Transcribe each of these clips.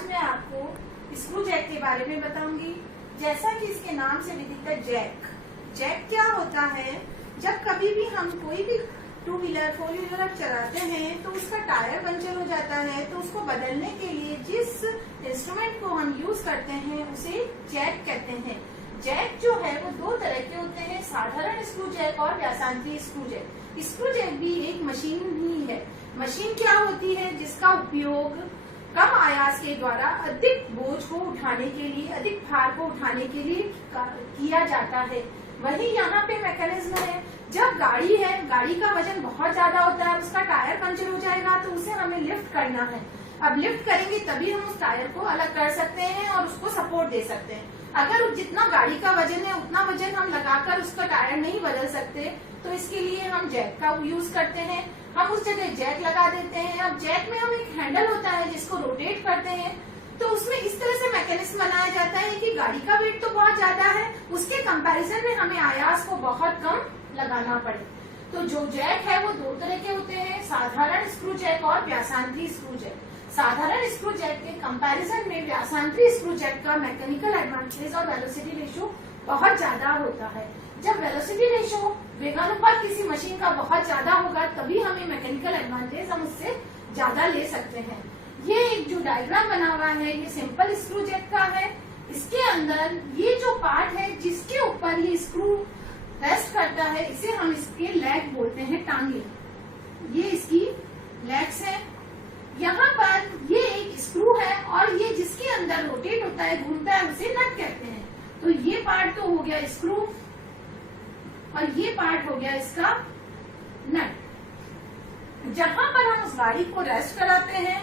आज मैं आपको स्क्रू जैक के बारे में बताऊंगी। जैसा कि इसके नाम से विदित है जैक। जैक क्या होता है, जब कभी भी हम कोई भी टू व्हीलर फोर व्हीलर चलाते हैं तो उसका टायर पंचर हो जाता है, तो उसको बदलने के लिए जिस इंस्ट्रूमेंट को हम यूज करते हैं उसे जैक कहते हैं। जैक जो है वो दो तरह के होते हैं, साधारण स्क्रू जैक और व्यासांतरी स्क्रू जैक। स्क्रू जैक भी एक मशीन ही है। मशीन क्या होती है, जिसका उपयोग कम आयास के द्वारा अधिक बोझ को उठाने के लिए, अधिक भार को उठाने के लिए किया जाता है। वही यहाँ पे मैकेनिज्म है, जब गाड़ी है, गाड़ी का वजन बहुत ज्यादा होता है, उसका टायर पंचर हो जाएगा तो उसे हमें लिफ्ट करना है। अब लिफ्ट करेंगे तभी हम उस टायर को अलग कर सकते हैं और उसको सपोर्ट दे सकते हैं। अगर जितना गाड़ी का वजन है उतना वजन हम लगाकर उसका टायर नहीं बदल सकते, तो इसके लिए हम जैक का यूज करते हैं। हम उस जगह जैक लगा देते हैं। अब जैक में हम एक हैंडल होता है जिसको रोटेट करते हैं, तो उसमें इस तरह से मैकेनिज्म बनाया जाता है कि गाड़ी का वेट तो बहुत ज्यादा है, उसके कंपैरिजन में हमें आयास को बहुत कम लगाना पड़े। तो जो जैक है वो दो तरह के होते हैं, साधारण स्क्रू जैक और व्यासांतरी स्क्रू जैक। साधारण स्क्रू जैक के कंपैरिजन में व्यासांतरी स्क्रू जैक का मैकेनिकल एडवांटेज और वेलोसिटी रेशियो बहुत ज्यादा होता है। जब वेलोसिटी रेशियो वेगानुपात किसी मशीन का बहुत ज्यादा होगा तभी हमें मैकेनिकल एडवांटेज हम उससे ज्यादा ले सकते हैं। ये एक जो डायग्राम बना हुआ है ये सिंपल स्क्रू जैक का है। इसके अंदर ये जो पार्ट है जिसके ऊपर ये स्क्रू रेस्ट करता है, इसे हम इसके लेग बोलते हैं, टांगे। ये इसकी लेग्स है। यहाँ पर ये एक स्क्रू है और ये जिसके अंदर रोटेट होता है, घूमता है, उसे नट कहते हैं। तो ये पार्ट तो हो गया स्क्रू और ये पार्ट हो गया इसका नट। जहां पर हम उस गाड़ी को रेस्ट कराते हैं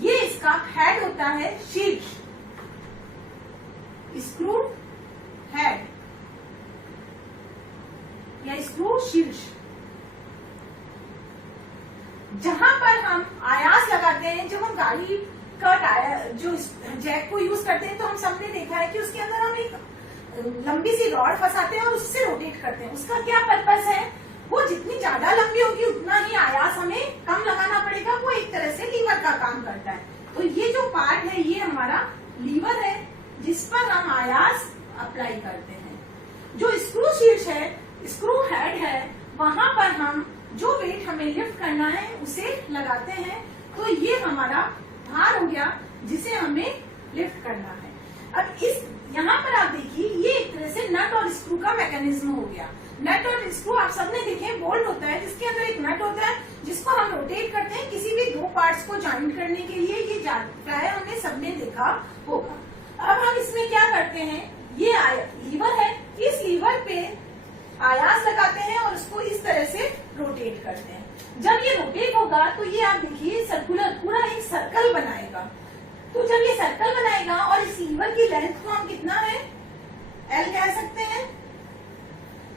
ये इसका हेड होता है, शीर्ष, स्क्रू हेड या स्क्रू शीर्ष। जहां पर हम आयास लगाते हैं, जब हम गाड़ी का टायर जो जैक को यूज करते हैं तो हम सबने देखा है कि उसके अंदर हम एक लंबी सी रॉड फंसाते हैं और उससे रोटेट करते हैं। उसका क्या पर्पस है, वो जितनी ज्यादा लंबी होगी उतना ही आयास हमें कम लगाना पड़ेगा। वो एक तरह से लीवर का काम करता है। तो ये जो पार्ट है ये हमारा लीवर है जिस पर हम आयास अप्लाई करते हैं। जो स्क्रू शीर्ष है, स्क्रू हेड है, वहां पर हम जो वेट हमें लिफ्ट करना है उसे लगाते हैं। तो ये हमारा भार हो गया जिसे हमें लिफ्ट करना है। अब इस यहाँ पर आप देखिए ये एक तरह से नट और स्क्रू का मैकेनिज्म हो गया। नट और स्क्रू आप सबने देखे, बोल्ट होता है जिसके अंदर एक नट होता है जिसको हम रोटेट करते हैं किसी भी दो पार्ट्स को ज्वाइन करने के लिए। ये प्राय हमने सबने देखा होगा। अब हम इसमें क्या करते हैं, ये लीवर है, इस लीवर पे आयास लगाते हैं और उसको इस तरह से रोटेट करते हैं। जब ये रोटेट होगा तो ये आप देखिए सर्कुलर पूरा एक सर्कल बनाएगा। तो जब ये सर्कल बनाएगा और इस लीवर की लेंथ को हम कितना है, एल कह सकते हैं।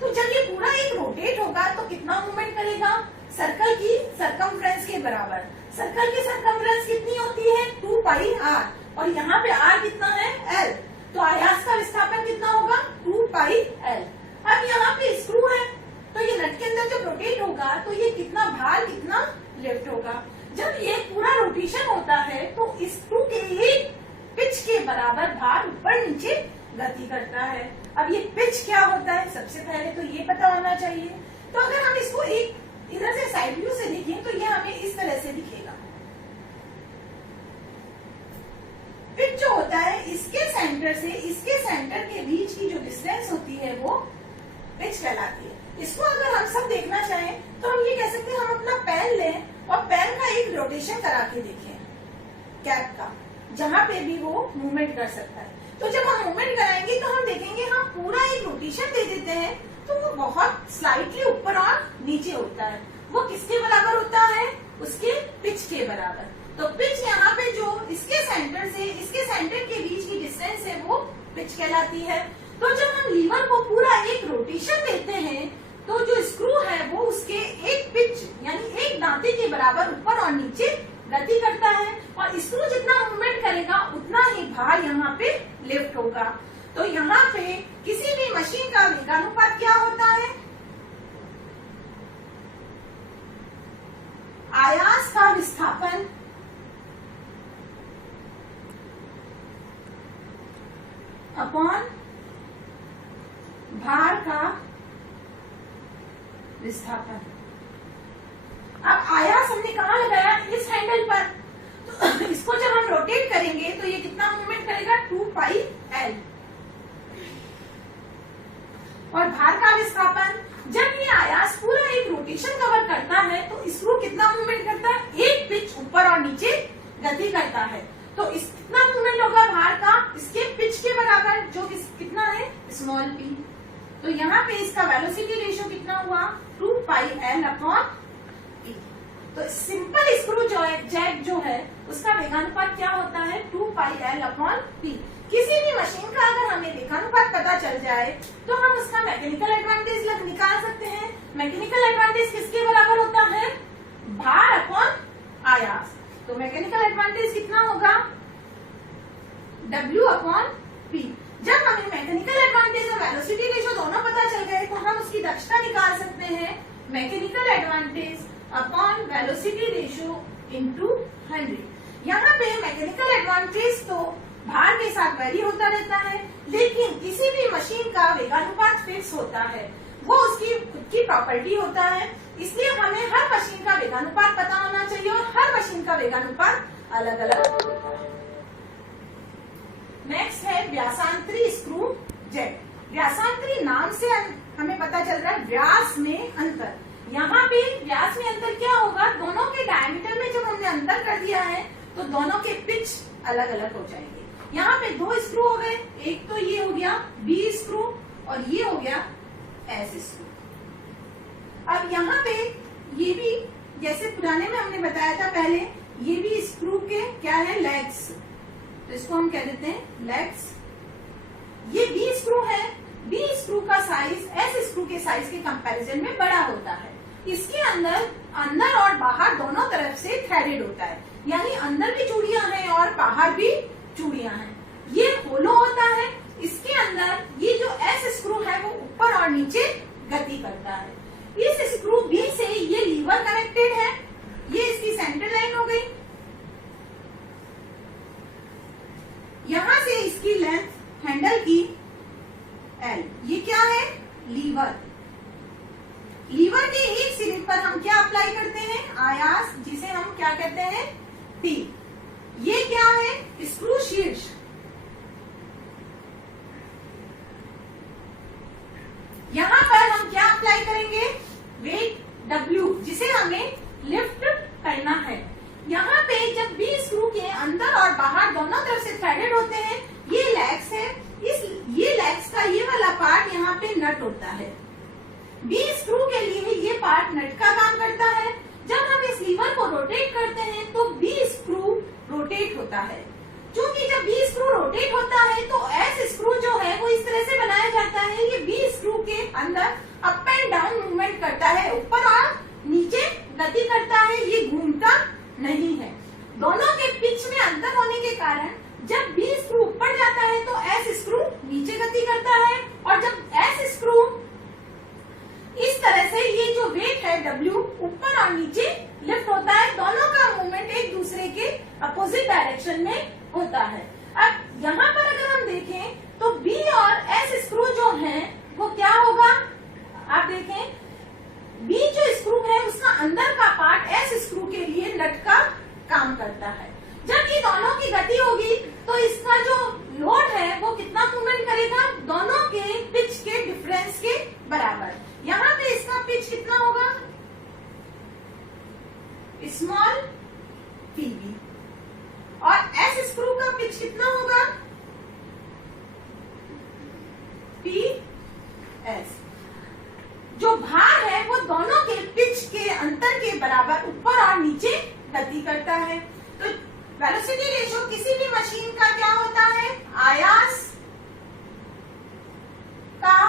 तो जब ये पूरा एक रोटेट होगा तो कितना मूवमेंट करेगा, सर्कल की सरकमफ्रेंस के बराबर। सर्कल की सरकमफ्रेंस कितनी होती है, 2 पाई आर, और यहाँ पे आर कितना है, एल। तो आयास का विस्थापन कितना होगा, 2 पाई एल। अब यहाँ पे स्क्रू है तो ये नट के अंदर जब रोटेट होगा तो ये कितना भार, कितना लिफ्ट होगा। जब ये पूरा रोटेशन होता है तो स्क्रू के एक पिच के बराबर भार ऊपर नीचे गति करता है। अब ये पिच क्या होता है, सबसे पहले तो ये पता होना चाहिए। तो अगर हम इसको एक इधर से साइड व्यू से देखें तो ये हमें इस तरह से दिखेगा। पिच जो होता है इसके सेंटर से इसके सेंटर के बीच की जो डिस्टेंस होती है वो पिच कहलाती है। इसको अगर हम सब देखना चाहें तो हम ये कह सकते हैं, हम अपना पेन लें और पेन का एक रोटेशन करा के देखें कैप का, जहां पे भी वो मूवमेंट कर सकता है। तो जब हम मूवमेंट कराएंगे तो हम देखेंगे हम पूरा एक रोटेशन दे देते हैं तो वो बहुत स्लाइटली ऊपर और नीचे होता है। वो किसके बराबर होता है, उसके पिच के बराबर। तो पिच यहाँ पे जो इसके सेंटर से इसके सेंटर के बीच की डिस्टेंस है वो पिच कहलाती है। तो जब हम लीवर को पूरा एक रोटेशन देते हैं तो जो स्क्रू है वो उसके एक पिच यानी एक दांते के बराबर ऊपर और नीचे गति करता है, और स्क्रू जितना मूवमेंट करेगा उतना ही भार यहाँ पे लिफ्ट होगा। तो यहाँ पे किसी भी मशीन का वेगानुपात क्या होता है, आयास का विस्थापन अपॉन भार का विस्थापन। अब आयास हमने कहाँ लगाया? इस हैंडल पर। तो इसको जब हम रोटेट करेंगे तो ये कितना मूवमेंट करेगा? 2 पाई एल। और भार का विस्थापन, जब ये आयास पूरा एक रोटेशन कवर करता है तो स्क्रू कितना मूवमेंट करता है? एक पिच ऊपर और नीचे गति करता है। तो इस कितना मूवमेंट होगा भार का? इसके पिच के बराबर, जो कितना है? Small P. तो यहाँ पे इसका वेलोसिटी रेशियो कितना हुआ? 2 पाई एल अपॉन पी। तो सिंपल स्क्रू जो है, जैक जो है, उसका वेगानुपात क्या होता है? 2 पाई एल अपॉन पी। किसी भी मशीन का अगर हमें वेगानुपात पता चल जाए तो हम उसका मैकेनिकल एडवांटेज निकाल सकते हैं। मैकेनिकल एडवांटेज किसके बराबर होता है? भार अपॉन आयास। तो मैकेनिकल एडवांटेज कितना होगा? W upon P। जब हमें मैकेनिकल एडवांटेज और वेलोसिटी रेशियो दोनों पता चल गए तो हम उसकी दक्षता निकाल सकते हैं। Mechanical advantage upon velocity ratio into 100। यहाँ पे मैकेनिकल एडवांटेज तो भार के साथ वेरी होता रहता है, लेकिन किसी भी मशीन का वेगानुपात फिक्स होता है, वो उसकी खुद की प्रॉपर्टी होता है। इसलिए हमें हर मशीन का वेगानुपात पता होना चाहिए और हर मशीन का वेगानुपात अलग अलग होता है। नेक्स्ट है व्यासांतरी स्क्रू जेट। व्यासांतरी नाम से हमें पता चल रहा है व्यास में अंतर। यहाँ पे व्यास में अंतर क्या होगा? दोनों के डायमीटर में जब हमने अंतर कर दिया है तो दोनों के पिच अलग अलग हो जाएंगे। यहाँ पे 2 स्क्रू हो गए, एक तो ये हो गया बी स्क्रू और ये हो गया एस स्क्रू। अब यहाँ पे ये भी जैसे पुराने में हमने बताया था पहले, ये भी स्क्रू के क्या है? लेग्स। तो इसको हम कह देते हैं लेग्स। ये बी स्क्रू है। बी स्क्रू का साइज एस स्क्रू के साइज के कंपैरिजन में बड़ा होता है। इसके अंदर और बाहर दोनों तरफ से थ्रेडेड होता है, यानी अंदर भी चूड़ियां हैं और बाहर भी चूड़ियां हैं। ये होलो होता है। इसके अंदर ये जो एस स्क्रू है वो ऊपर और नीचे गति करता है। इस स्क्रू बी से ये लीवर कनेक्टेड है। ये इसकी सेंटर लाइन हो गई। यहां से इसकी लेंथ हैंडल की एल। ये क्या है? लीवर। लीवर के एक सिरे पर हम क्या अप्लाई करते हैं? आयास, जिसे हम क्या कहते हैं? पी। ये क्या है? स्क्रू शीर्ष। यहां पर हम क्या अप्लाई करेंगे? वेट W, जिसे हमें लिफ्ट करना है। यहाँ पे जब बी स्क्रू के अंदर और बाहर दोनों तरफ से थ्रेडेड होते हैं, ये लेग्स है। ये लेग्स का ये वाला पार्ट यहाँ पे नट होता है। बी स्क्रू के लिए ये पार्ट नट का काम करता है। जब हम इस लीवर को रोटेट करते हैं तो बी स्क्रू रोटेट होता है। क्योंकि जब बी स्क्रू रोटेट होता है तो एस स्क्रू जो है वो इस तरह से बनाया जाता है। ये बी स्क्रू के अंदर अप एंड डाउन मूवमेंट करता है, ऊपर और नीचे गति करता है, ये घूमता नहीं है। दोनों के पिच में अंतर होने के कारण जब बी स्क्रू ऊपर जाता है तो एस स्क्रू नीचे गति करता है, और जब एस स्क्रू इस तरह से ये जो वेट है W ऊपर और नीचे लिफ्ट होता है, दोनों का मूवमेंट एक दूसरे के अपोजिट डायरेक्शन में होता है। अब यहाँ पर अगर हम देखें तो B और S स्क्रू जो है वो क्या होगा? आप देखें B जो स्क्रू है उसका अंदर का पार्ट S स्क्रू के लिए नट का काम करता है। जब ये दोनों की गति होगी तो इसका जो लोड है वो कितना मूवमेंट करेगा? दोनों के पिच के डिफरेंस के बराबर। यहाँ पे इसका पिच कितना होगा? Small pb। और S स्क्रू का पिच कितना होगा? ps। जो भार है वो दोनों के पिच के अंतर के बराबर ऊपर और नीचे गति करता है। तो वेलोसिटी रेशियो किसी भी मशीन का क्या होता है? आयास का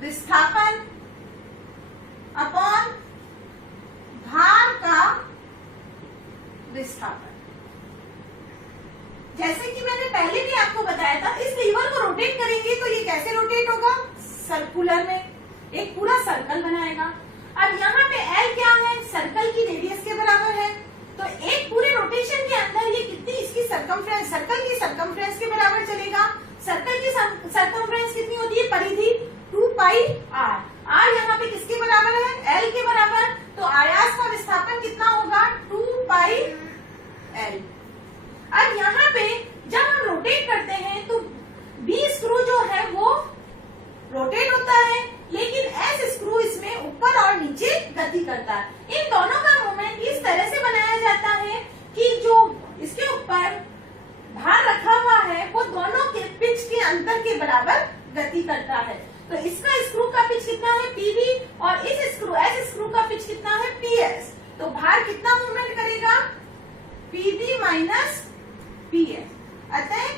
विस्थापन अपॉन भार का विस्थापन। जैसे कि मैंने पहले भी आपको बताया था, इस लीवर को रोटेट करेंगे तो ये कैसे रोटेट होगा? सर्कुलर में एक पूरा सर्कल बनाएगा। अब यहाँ पे L क्या है? सर्कल की रेडियस के बराबर है। तो एक पूरे रोटेशन के अंदर ये कितनी इसकी सर्कमफ्रेंस, सर्कल की सर्कमफ्रेंस के बराबर चलेगा? सर्कल की सर्कमफ्रेंस कितनी होती है, परिधि 2 पाई r। r यहाँ पे किसके बराबर है, l के बराबर, तो आयास का विस्थापन कितना होगा, 2 पाई l। अब यहाँ पे जब हम रोटेट करते हैं तो बी स्क्रू जो है वो रोटेट होता है, लेकिन एस स्क्रू इसमें ऊपर और नीचे गति करता है। इन दोनों का मूवमेंट इस तरह से बनाया जाता है कि जो इसके ऊपर भार रखा हुआ है वो दोनों के पिच के अंतर के बराबर गति करता है। तो इसका स्क्रू का पिच कितना है, पीबी, और इस एस स्क्रू का पिच कितना है, पीएस। तो भार कितना मूवमेंट करेगा, पीबी माइनस पीएस। अतः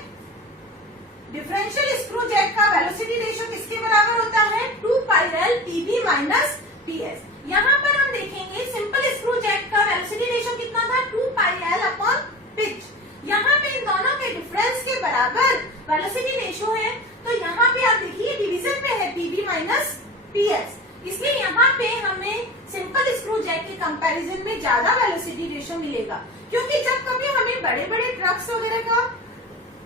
डिफरेंशियल स्क्रू जैक का वेलोसिटी रेशियो किसके बराबर होता है, 2 pi L PB minus PS. यहाँ पर हम देखेंगे सिंपल स्क्रू जैक का वेलोसिटी रेशियो कितना था, 2 पाई एल अपॉन पिच। यहाँ पे इन दोनों के डिफरेंस के बराबर वेलोसिटी रेशियो है, तो यहाँ पे आप देखिए डिवीजन पे है पीबी माइनस पीएस, इसलिए यहाँ पे हमें सिंपल स्क्रू जैक के कंपैरिजन में ज्यादा वेलोसिटी रेशियो मिलेगा। क्योंकि जब कभी हमें बड़े बड़े ट्रक्स वगैरह का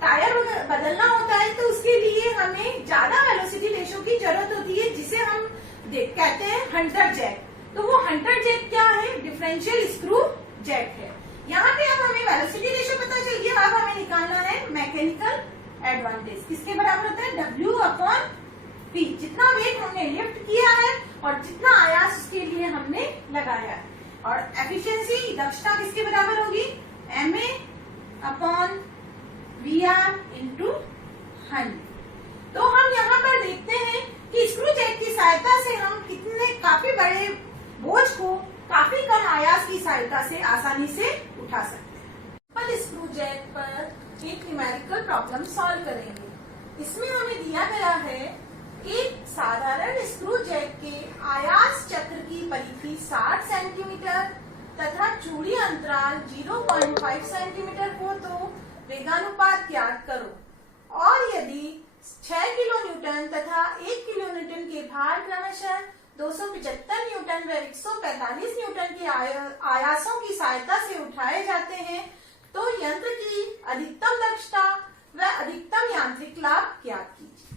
टायर बदलना होता है तो उसके लिए हमें ज्यादा वेलोसिटी रेशियो की जरूरत होती है, जिसे हम कहते हैं हंटर जैक। तो वो हंटर जैक क्या है, डिफरेंशियल स्क्रू जैक है। यहाँ पे अब हमें वेलोसिटी रेशियो पता चल गया, अब हमें निकालना है मैकेनिकल एडवांटेज। किसके बराबर होता है, डब्ल्यू अपॉन पी। जितना वेट हमने लिफ्ट किया है और जितना आयास उसके लिए हमने लगाया है। और एफिशिएंसी दक्षता किसके बराबर होगी, MA अपॉन VR इंटू 100। तो हम यहाँ पर देखते हैं कि स्क्रू जैक की सहायता से हम कितने काफी बड़े बोझ को काफी कम आयास की सहायता से आसानी से उठा सकते हैं। पर स्क्रू जैक पर एक न्यूमेरिकल प्रॉब्लम सॉल्व करेंगे। इसमें हमें दिया गया है एक साधारण स्क्रू जैक के आयास चक्र की परिधि 60 सेंटीमीटर तथा चूड़ी अंतराल 0.5 सेंटीमीटर हो तो वेगानुपात ज्ञात करो। और यदि 6 किलो न्यूटन तथा 1 किलो न्यूटन के भार क्रमशः 275 न्यूटन व 145 न्यूटन के आयासों की सहायता से उठाए जाते हैं तो यंत्र की अधिकतम दक्षता व अधिकतम यांत्रिक लाभ ज्ञात कीजिए।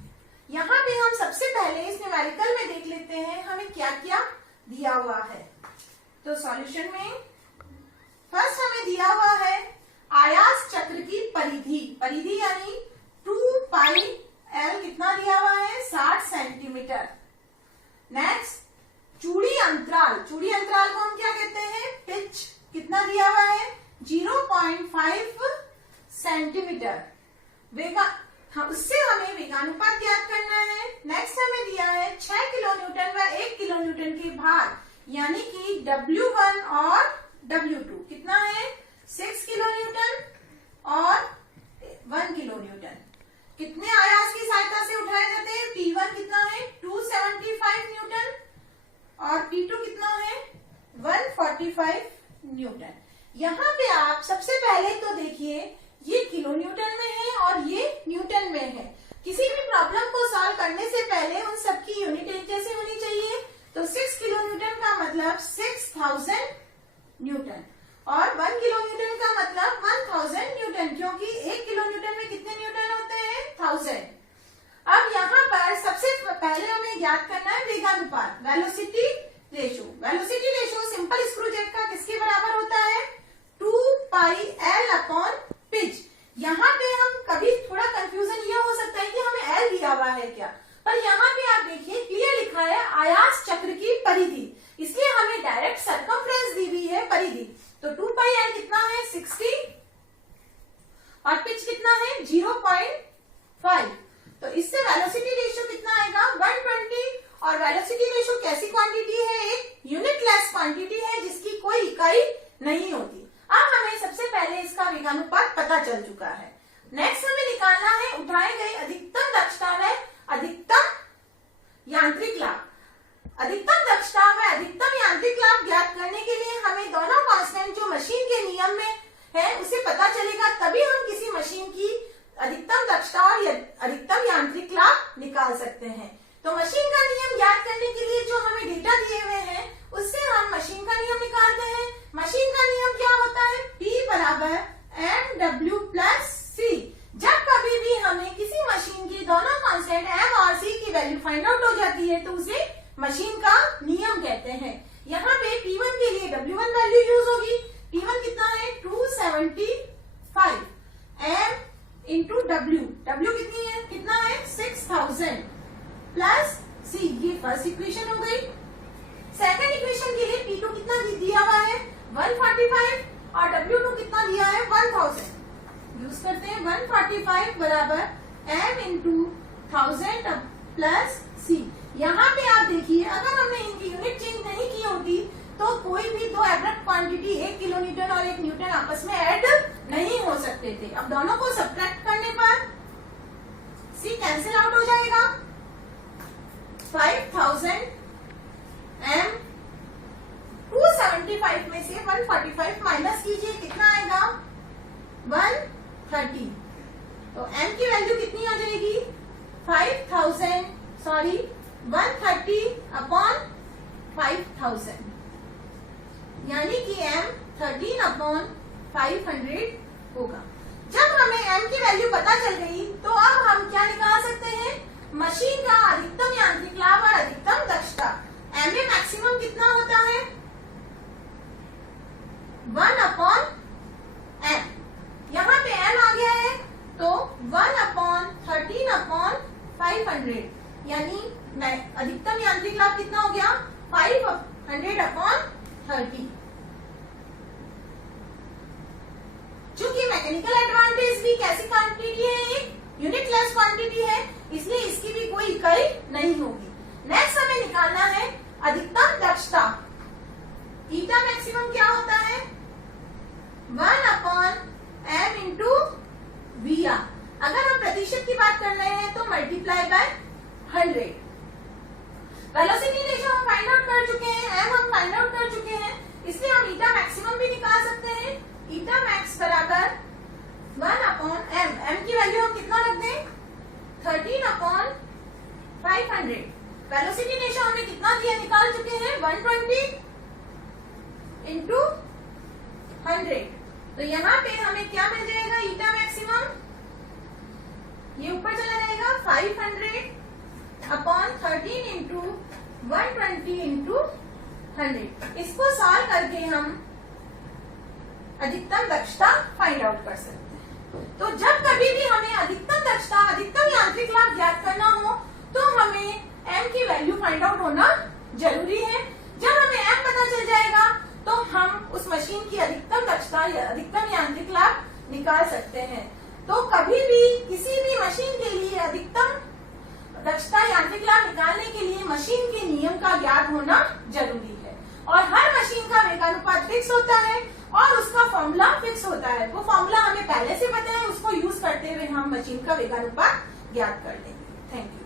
यहाँ पे हम सबसे पहले इस न्यूमेरिकल में देख लेते हैं हमें क्या क्या दिया हुआ है। तो सॉल्यूशन में फर्स्ट हमें दिया हुआ है आयास चक्र की परिधि, परिधि यानी 2 पाई एल कितना दिया हुआ है, 60 सेंटीमीटर। नेक्स्ट चूड़ी अंतराल, चूड़ी अंतराल को हम क्या कहते हैं, पिच कितना दिया हुआ है, 0.5 सेंटीमीटर। हाँ, उससे हमें वेगानुपात ज्ञात करना है। नेक्स्ट हमें दिया है 6 किलो न्यूटन व 1 किलो न्यूटन के भार, यानी कि W1 और W2 कितना है, 6 किलो न्यूटन और 1 किलो न्यूटन। कितने आयास की सहायता से उठाए जाते हैं, P1 कितना है 275 न्यूटन और P2 कितना है 145 न्यूटन। यहाँ पे आप सबसे पहले तो देखिए ये किलो न्यूटन में है और ये न्यूटन में है। किसी भी प्रॉब्लम को सॉल्व करने से पहले उन सबकी यूनिट एक जैसी होनी चाहिए। तो 6 किलो न्यूटन का मतलब 6000 न्यूटन और 1 किलो न्यूटन का मतलब 1000 न्यूटन, क्योंकि 1 किलो न्यूटन में कितने न्यूटन होते हैं, 1000। अब यहाँ पर सबसे पहले हमें ज्ञात करना है वेगानुपात, velocity ratio. Velocity ratio simple screw jack का किसके बराबर होता है, 2 पाई एल अपॉन पिच। यहाँ पे हम कभी थोड़ा कंफ्यूजन ये हो सकता है कि हमें एल दिया हुआ है क्या, पर यहाँ पे आप देखिए क्लियर लिखा है आयास चक्र की परिधि, इसलिए हमें डायरेक्ट सर्कमफ्रेंस दी हुई है परिधि। तो 2 पाई एल कितना है 60 और पिच कितना है 0.5। तो इससे वेलोसिटी रेशियो कितना आएगा 120। और वेलोसिटी रेशियो कैसी क्वांटिटी है, एक यूनिटलेस क्वांटिटी है जिसकी कोई इकाई नहीं होती। अब हमें सबसे पहले इसका वेगानुपात पता चल चुका है। नेक्स्ट हमें निकालना है उठाए गए अधिकतम दक्षता व अधिकतम यांत्रिक लाभ। अधिकतम दक्षता व अधिकतम यांत्रिक लाभ ज्ञात करने के लिए हमें दोनों कांस्टेंट जो मशीन के नियम में है उसे पता चलेगा, तभी हम किसी मशीन की अधिकतम दक्षता और अधिकतम यांत्रिक लाभ निकाल सकते हैं। तो मशीन का नियम ज्ञात करने के लिए जो हमें डेटा दिए हुए हैं उससे हम मशीन का नियम निकालते हैं। मशीन का नियम क्या होता है, P बराबर MW प्लस C। जब कभी भी हमें किसी मशीन कांस्टेंट एम और सी की वैल्यू फाइंड आउट हो जाती है तो उसे मशीन का नियम कहते हैं। यहाँ पे P1 के लिए W1 वैल्यू यूज होगी। P1 कितना है 275 M इंटू W कितनी है, कितना है 6000 प्लस C, ये फर्स्ट इक्वेशन हो गई। सेकंड इक्वेशन के लिए P2 कितना दिया हुआ है 145 और W2 कितना दिया है 1000। यूज करते हैं 145 बराबर M इंटू 1000 प्लस C। यहाँ पे आप देखिए अगर हमने इनकी यूनिट चेंज नहीं की होती तो कोई भी दो एब्रप्ट क्वांटिटी 1 किलोन्यूटन और 1 न्यूटन आपस में ऐड नहीं हो सकते थे। अब दोनों को सब्ट्रैक्ट करने पर C कैंसिल आउट हो जाएगा। 5000 M 275 में से 145 माइनस कीजिए, कितना आएगा 130। तो M की वैल्यू कितनी आ जाएगी 130 अपॉन 5000, यानी कि M 13 अपॉन 500 होगा। जब हमें M की वैल्यू पता चल गई तो अब हम क्या निकाल सकते हैं, मशीन का अधिकतम यांत्रिक लाभ और अधिकतम दक्षता। MA मैक्सिमम कितना होता है 1 अपॉन M, यहाँ पे M आ गया है तो 1 अपॉन 13 अपॉन 500, यानी अधिकतम यांत्रिक लाभ कितना हो गया 500 अपॉन 30। चूंकि मैकेनिकल एडवांटेज भी कैसी क्वांटिटी है, एक यूनिटलेस क्वांटिटी है, इसलिए इसकी भी कोई इकाई नहीं होगी। नेक्स्ट हमें निकालना है अधिकतम दक्षता। ईटा मैक्सिमम क्या होता है 1 अपॉन M इंटू VR। अगर हम प्रतिशत की बात कर रहे हैं तो मल्टीप्लाई बाय 100। वेलोसिटी रेशियो हम फाइंड आउट कर चुके हैं, M हम फाइंड आउट कर चुके हैं, इसलिए हम ईटा मैक्सिमम भी निकाल सकते हैं। ईटा मैक्स बराबर 1 अपॉन M की वैल्यू हम कितना रख दें 13 अपॉन 500। वेलोसिटी रेशियो हमने कितना दिया निकाल चुके हैं 120 इंटू 100। तो यहाँ पे हमें क्या मिल जाएगा ईटा मैक्सिमम, ये ऊपर चला जाएगा 500 अपॉन 13 इंटू 120 इंटू 100। इसको सॉल्व करके हम अधिकतम दक्षता फाइंड आउट कर सकते हैं। तो जब कभी भी हमें अधिकतम दक्षता अधिकतम यांत्रिक लाभ ज्ञात करना हो तो हमें M की वैल्यू फाइंड आउट होना जरूरी है। जब हमें M पता चल जाएगा तो हम उस मशीन की अधिकतम दक्षता या अधिकतम यांत्रिक लाभ निकाल सकते हैं। तो कभी भी किसी भी मशीन के लिए अधिकतम दक्षता यांत्रिक लाभ निकालने के लिए मशीन के नियम का ज्ञात होना जरूरी है। और हर मशीन का वेगानुपात फिक्स होता है और उसका फॉर्मूला फिक्स होता है। वो फॉर्मूला हमें पहले से पता है, उसको यूज करते हुए हम मशीन का वेगानुपात ज्ञात कर लेंगे। Thank you.